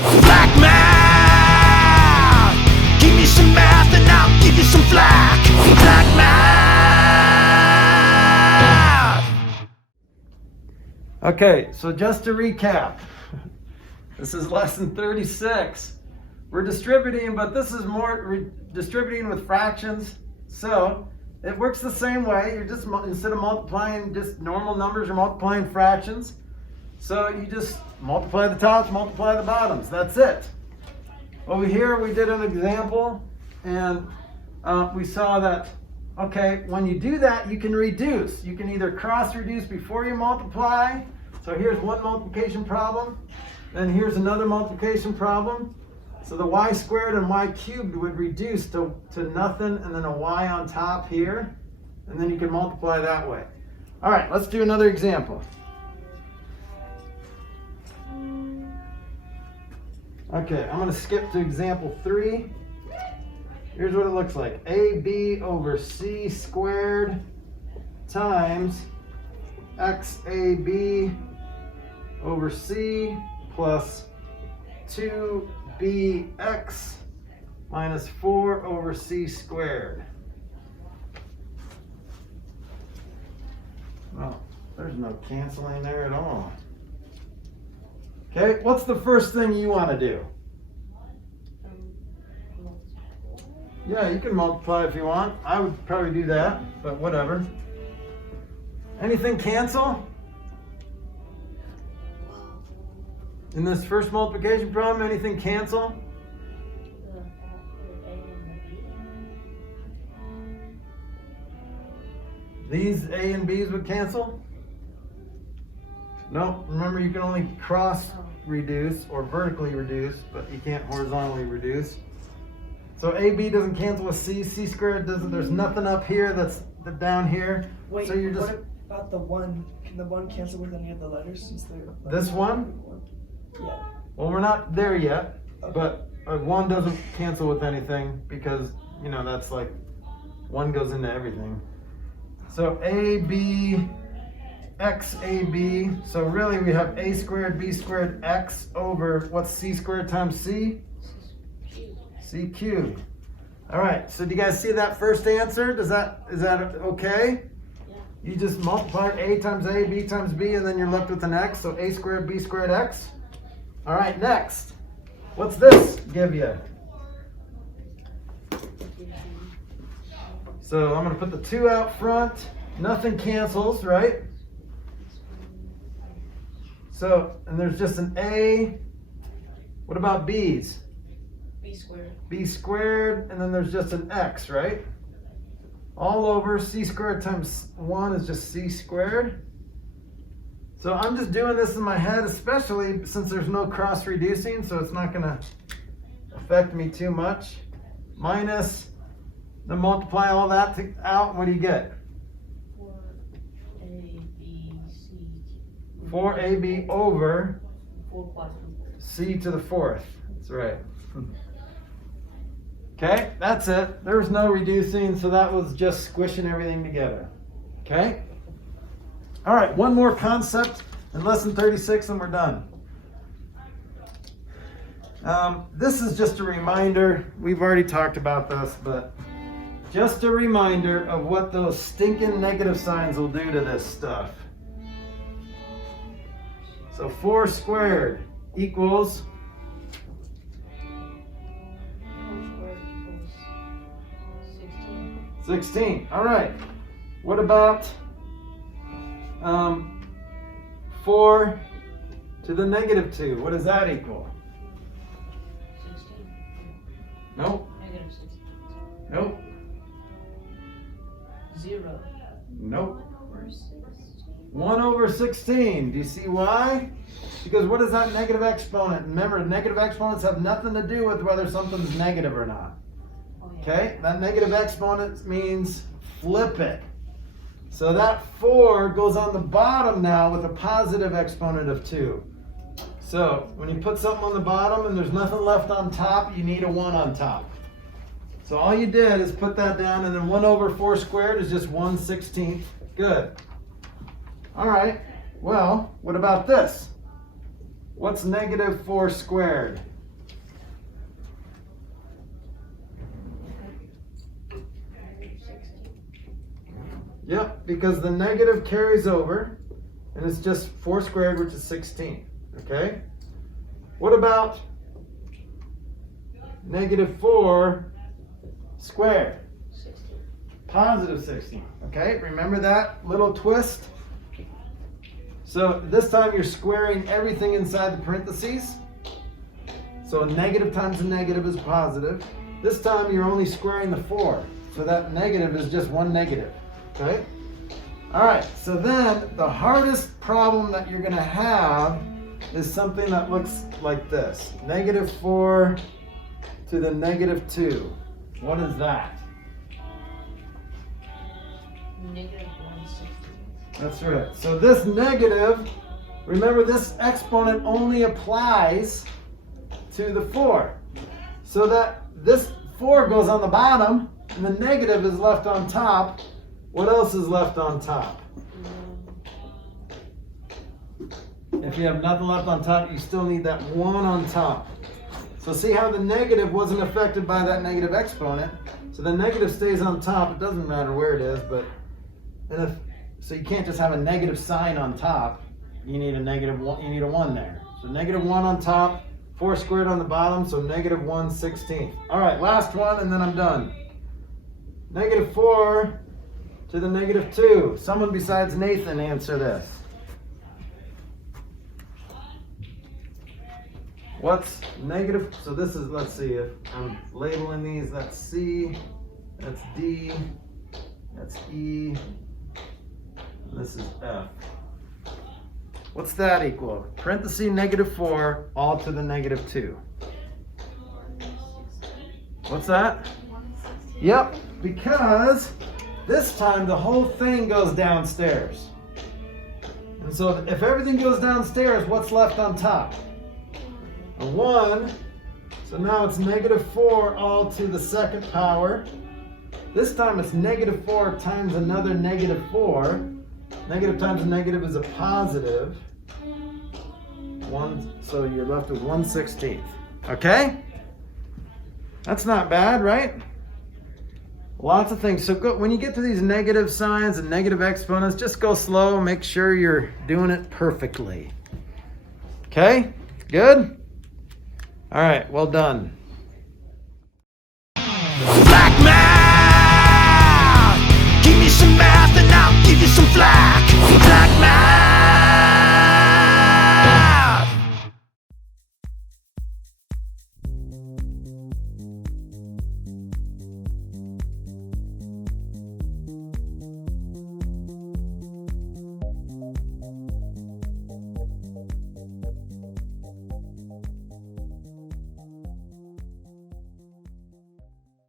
Flack math! Give me some math and I'll give you some flack. Flack math! Okay, so just to recap, this is lesson 36. We're distributing, but this is more distributing with fractions. So it works the same way. You're just, instead of multiplying just normal numbers, you're multiplying fractions. So you just multiply the tops, multiply the bottoms. That's it. Over here we did an example, and we saw that, okay, when you do that, you can reduce. You can either cross-reduce before you multiply. So here's one multiplication problem. Then here's another multiplication problem. So the y squared and y cubed would reduce to nothing, and then a y on top here. And then you can multiply that way. All right, let's do another example. Okay, I'm going to skip to example 3. Here's what it looks like. AB over C squared times XAB over C plus 2BX minus 4 over C squared. Well, there's no canceling there at all. Okay, what's the first thing you want to do? Yeah, you can multiply if you want. I would probably do that, but whatever. Anything cancel? In this first multiplication problem, anything cancel? These A and B's would cancel? No, remember you can only cross reduce or vertically reduce, but you can't horizontally reduce. So AB doesn't cancel with C, C squared doesn't, there's nothing up here that's down here. Wait, so you're just, what about the 1? Can the 1 cancel with any of the letters since they're this one? Yeah. Well, we're not there yet, Okay. but 1 doesn't cancel with anything because, you know, that's like 1 goes into everything. So AB, XAB, so really we have A squared, B squared, X over, what's C squared times C? C cubed. All right, so do you guys see that first answer? Is that okay? Yeah. You just multiply A times A, B times B, and then you're left with an X, so A squared, B squared, X. All right, next. What's this give you? So I'm gonna put the 2 out front. Nothing cancels, right? So, and there's just an A. What about B's? B squared. B squared, and then there's just an X, right? All over C squared times 1 is just C squared. So I'm just doing this in my head, especially since there's no cross reducing, so it's not gonna affect me too much. Minus, then multiply all that out, what do you get? 4AB, 4AB over 4 quadruples. C to the 4th. That's right. Okay, that's it. There was no reducing, so that was just squishing everything together. Okay? All right, one more concept in lesson 36 and we're done. This is just a reminder. We've already talked about this, but just a reminder of what those stinking negative signs will do to this stuff. So 4 squared equals 16. All right. What about 4 to the negative 2? What does that equal? 16. Nope. Negative 16. Nope. 0. Nope. 1 1 over 16. over 16. Do you see why? Because what is that negative exponent? Remember, negative exponents have nothing to do with whether something's negative or not. Oh, yeah. Okay? That negative exponent means flip it. So that 4 goes on the bottom now with a positive exponent of 2. So when you put something on the bottom and there's nothing left on top, you need a 1 on top. So all you did is put that down, and then 1 over 4 squared is just 1/16. Good. All right. Well, what about this? What's negative 4 squared? Yep, because the negative carries over, and it's just 4 squared, which is 16. Okay? What about negative 4 squared? 16. Positive 16. Okay, remember that little twist? So this time you're squaring everything inside the parentheses. So a negative times a negative is positive. This time you're only squaring the 4. So that negative is just one negative. Okay? All right, so then the hardest problem that you're going to have is something that looks like this. Negative 4 to the negative 2. What is that? Negative 1/16. That's right. So this negative, remember this exponent only applies to the 4. So that this 4 goes on the bottom and the negative is left on top. What else is left on top? If you have nothing left on top, you still need that 1 on top. So see how the negative wasn't affected by that negative exponent. So the negative stays on top. It doesn't matter where it is, but so you can't just have a negative sign on top. You need a negative 1. You need a 1 there. So negative 1 on top, 4 squared on the bottom. So negative 1/16. All right, last one, and then I'm done. Negative 4 to the negative 2. Someone besides Nathan answer this. What's negative? So this is, let's see, if I'm labeling these, that's C, that's D, that's E, and this is F. What's that equal? Parenthesis negative 4, all to the negative 2. What's that? Yep, because this time the whole thing goes downstairs. And so if everything goes downstairs, what's left on top? A 1. So now it's negative 4 all to the second power. This time it's negative 4 times another negative 4. Negative times a negative is a positive. 1, so you're left with 1/16. Okay? That's not bad, right? Lots of things. So when you get to these negative signs and negative exponents, just go slow. Make sure you're doing it perfectly. Okay? Good? All right, well done. Flack math! Give me some math and I'll give you some flack. Flack math!